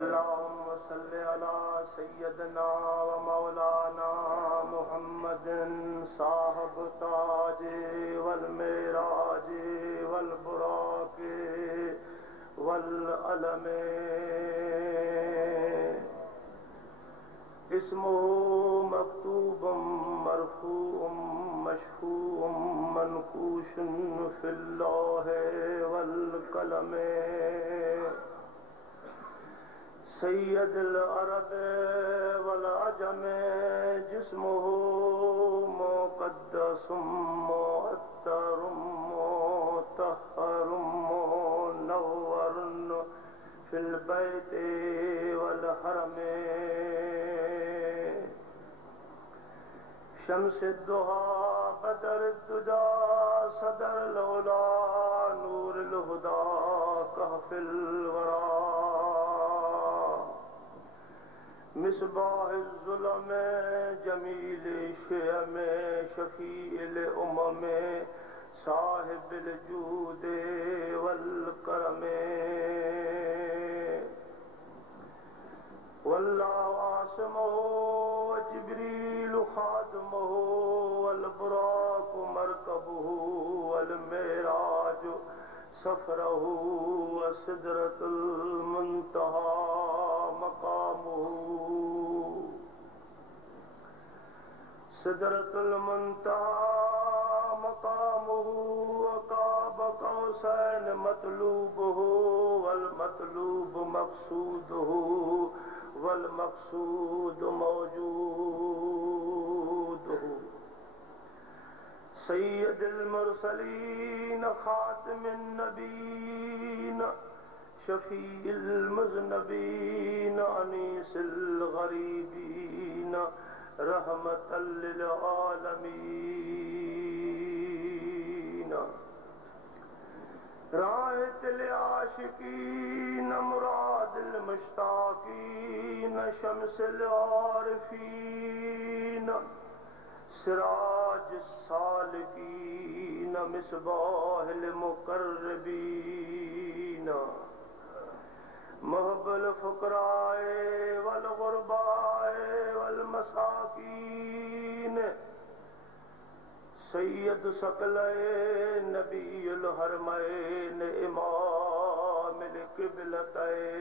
اللهم صل على سيدنا ومولانا محمد صاحب تاج والمعراج والبراق والعلم، اسمه مكتوب مرفوع مشفوع منقوش في اللوح والقلم، سید العرب والعجم، جسمه مقدس معطر مطهر منور في البيت والحرم، شمس الضحى بدر الدجى صدر العلا نور الهدى كهف الورى، مصباح الظلم جمیل شیم شفیع الامم، صاحب الجود والکرم، واللہ عاصمہ وجبریل خادمہ والبراق مرکبہ والمعراج سفرہ وسدرۃ المنتہی مقامہ، سدرۃ المنتہی مقامہ وقاب قوسین مطلوبہ والمطلوب مقصودہ والمقصود موجودہ، سید المرسلین خاتم النبیین شفیع المذنبین انیس الغریبین رحمت للعالمین، راحت العاشقین مراد المشتاقین شمس العارفین سراج السالکین مصباح المقربین، محب الفقراء والغرباء والمساکین، سید ثقلین نبی الحرمین امام القبلتین،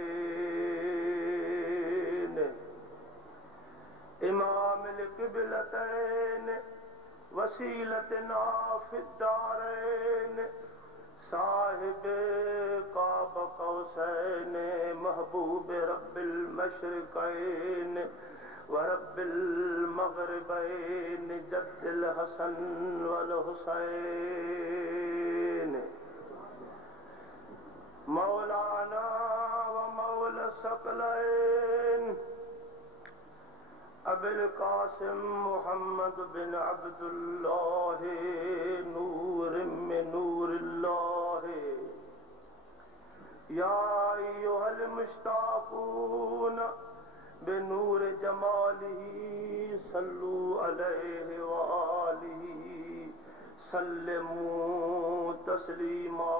امام القبلتین وسیلتنا فی الدارین، صاحب قاب قوسین محبوب رب المشرقین ورب المغربین، جد الحسن والحسین، مولانا ومولا الثقلین ابی القاسم محمد بن عبد اللہ نور من نور اللہ، یا ایھا المشتاقون بنور جمالہ صلوا علیہ وآلہ سلموا تسلیما۔